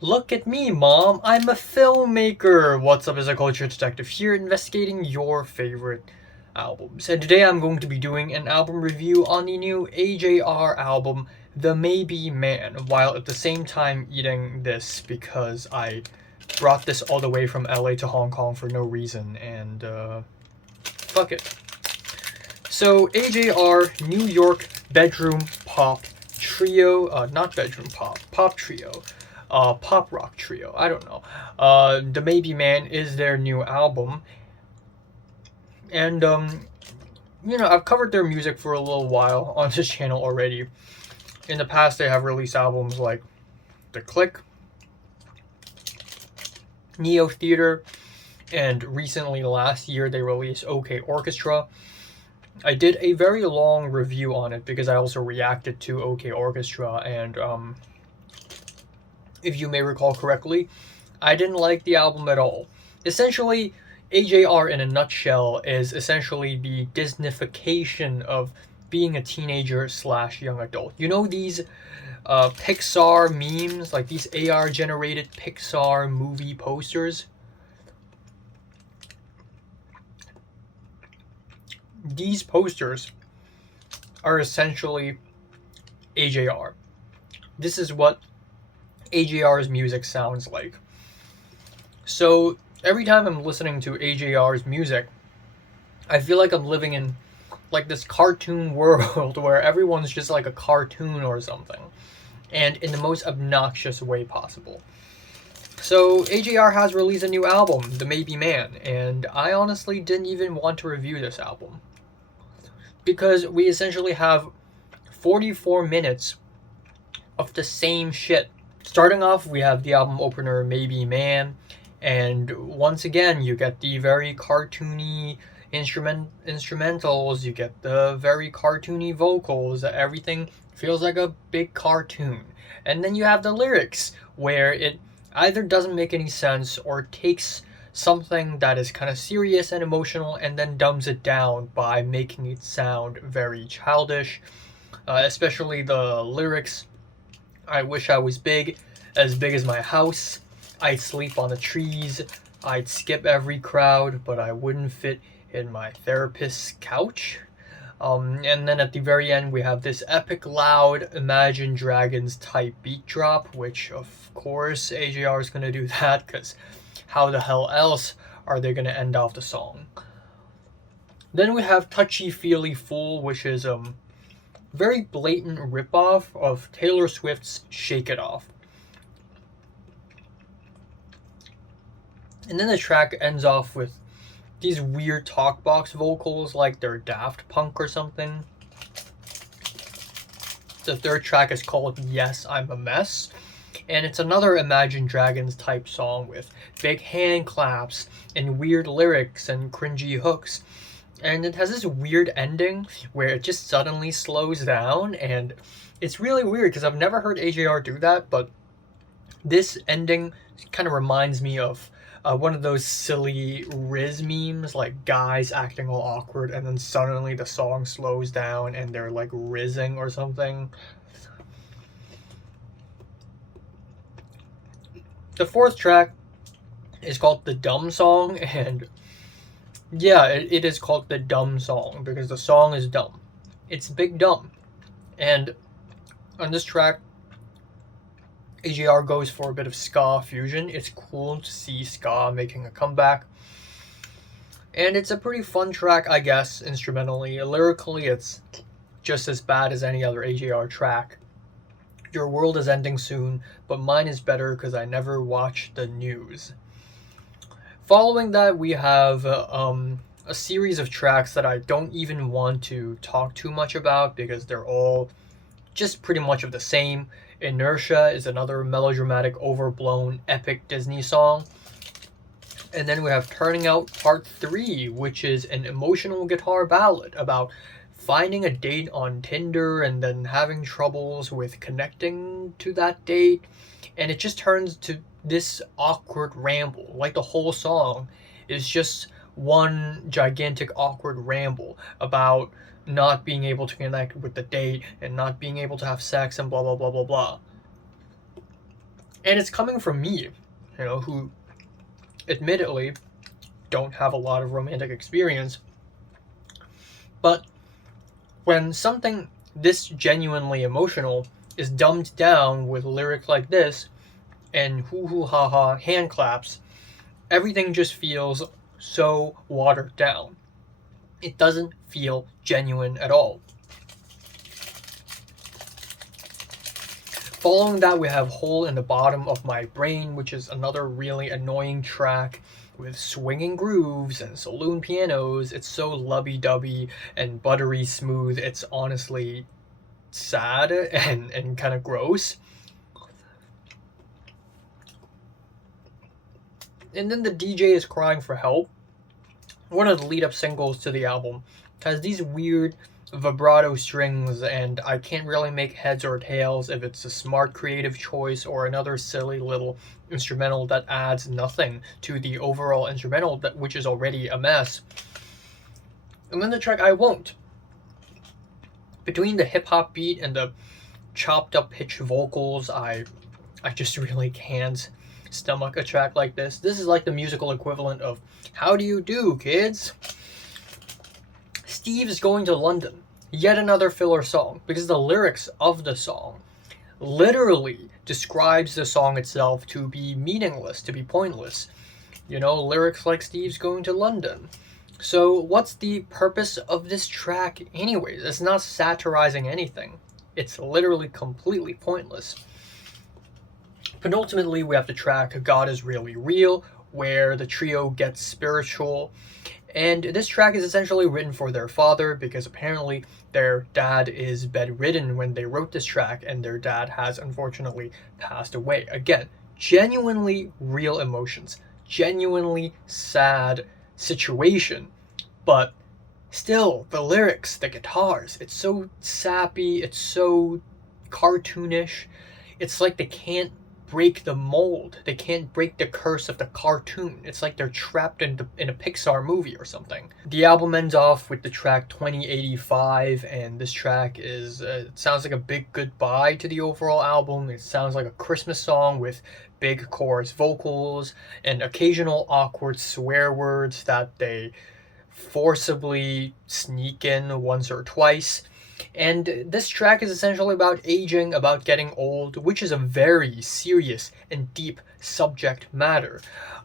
Look at me, Mom. I'm a filmmaker. What's up, is a culture detective here investigating your favorite albums. And today I'm going to be doing an album review on the new AJR album, The Maybe Man, while at the same time eating this because I brought this all the way from LA to Hong Kong for no reason, and fuck it. So AJR, New York bedroom pop trio, not bedroom pop, pop trio, pop rock trio. I don't know. The Maybe Man is their new album, and I've covered their music for a little while on this channel already. In the past, they have released albums like The Click, Neo Theater, and recently last year they released OK Orchestra. I did a very long review on it because I also reacted to OK Orchestra, and if you may recall correctly, I didn't like the album at all. Essentially, AJR in a nutshell is essentially the Disneyfication of being a teenager slash young adult. You know these Pixar memes, like these AR generated Pixar movie posters? These posters are essentially AJR. This is what AJR's music sounds like. So every time I'm listening to AJR's music, I feel like I'm living in like this cartoon world where everyone's just like a cartoon or something, and in the most obnoxious way possible. So AJR has released a new album, The Maybe Man, and I honestly didn't even want to review this album because we essentially have 44 minutes of the same shit. Starting off, we have the album opener, Maybe Man, and once again, you get the very cartoony instrumentals, you get the very cartoony vocals, everything feels like a big cartoon. And then you have the lyrics, where it either doesn't make any sense or takes something that is kind of serious and emotional and then dumbs it down by making it sound very childish. Especially the lyrics. I wish I was as big as my house. I'd sleep on the trees. I'd skip every crowd, but I wouldn't fit in my therapist's couch. And then at the very end, we have this epic, loud Imagine Dragons type beat drop, which of course AJR is going to do that, because how the hell else are they going to end off the song? Then we have Touchy Feely Fool, which is very blatant ripoff of Taylor Swift's Shake It Off. And then the track ends off with these weird talk box vocals like they're Daft Punk or something. The third track is called Yes, I'm a Mess, and it's another Imagine Dragons type song with big hand claps and weird lyrics and cringy hooks. And it has this weird ending where it just suddenly slows down, and it's really weird because I've never heard AJR do that, but this ending kind of reminds me of one of those silly Riz memes, like guys acting all awkward and then suddenly the song slows down and they're like rizzing or something. The fourth track is called The Dumb Song, and yeah, it is called The Dumb Song because the song is dumb. It's big dumb. And on this track, AJR goes for a bit of ska fusion. It's cool to see ska making a comeback. And it's a pretty fun track, I guess, instrumentally. Lyrically, it's just as bad as any other AJR track. Your world is ending soon, but mine is better because I never watch the news. Following that, we have a series of tracks that I don't even want to talk too much about because they're all just pretty much of the same. Inertia is another melodramatic, overblown, epic Disney song. And then we have Turning Out Part 3, which is an emotional guitar ballad about finding a date on Tinder and then having troubles with connecting to that date. And it just turns to this awkward ramble. Like the whole song is just one gigantic awkward ramble about not being able to connect with the date and not being able to have sex and blah blah blah blah blah. And it's coming from me, who admittedly don't have a lot of romantic experience. But when something this genuinely emotional is dumbed down with lyrics like this and hoo hoo ha ha hand claps, everything just feels so watered down. It doesn't feel genuine at all. Following that, we have Hole in the Bottom of My Brain, which is another really annoying track with swinging grooves and saloon pianos. It's so lovey-dovey and buttery smooth. It's honestly sad and kind of gross. And then the DJ is Crying for Help, one of the lead-up singles to the album, has these weird vibrato strings, and I can't really make heads or tails if it's a smart creative choice or another silly little instrumental that adds nothing to the overall instrumental, which is already a mess. And then the track I Won't. Between the hip-hop beat and the chopped up pitch vocals, I just really can't stomach a track like this. This is like the musical equivalent of How Do You Do, Kids? Steve is Going to London, yet another filler song, because the lyrics of the song literally describes the song itself to be meaningless, to be pointless. Lyrics like Steve's Going to London. So what's the purpose of this track anyways? It's not satirizing anything. It's literally completely pointless. Penultimately, we have the track God Is Really Real, where the trio gets spiritual. And this track is essentially written for their father, because apparently their dad is bedridden when they wrote this track, and their dad has unfortunately passed away. Again, genuinely real emotions, genuinely sad situation, but still, the lyrics, the guitars, it's so sappy, it's so cartoonish. It's like they can't break the mold. They can't break the curse of the cartoon. It's like they're trapped in a Pixar movie or something. The album ends off with the track 2085, and this track is, it sounds like a big goodbye to the overall album. It sounds like a Christmas song with big chorus vocals and occasional awkward swear words that they forcibly sneak in once or twice. And this track is essentially about aging, about getting old, which is a very serious and deep subject matter.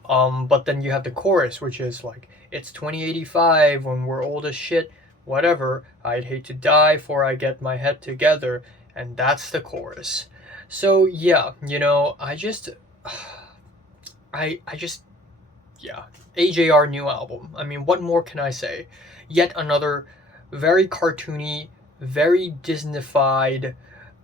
But then you have the chorus, which is like, it's 2085 when we're old as shit, whatever, I'd hate to die before I get my head together, and that's the chorus. So yeah, yeah, AJR new album. I mean, what more can I say? Yet another very cartoony, very Disney-fied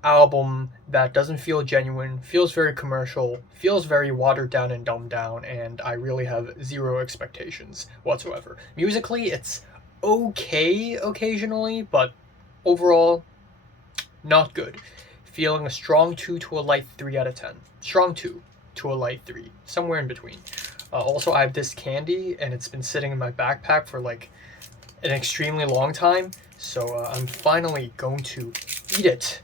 album that doesn't feel genuine, feels very commercial, feels very watered down and dumbed down, and I really have zero expectations whatsoever. Musically, it's okay occasionally, but overall, not good. Feeling a strong 2 to a light 3 out of 10. Strong 2 to a light 3, somewhere in between. Also, I have this candy, and it's been sitting in my backpack for like an extremely long time, so I'm finally going to eat it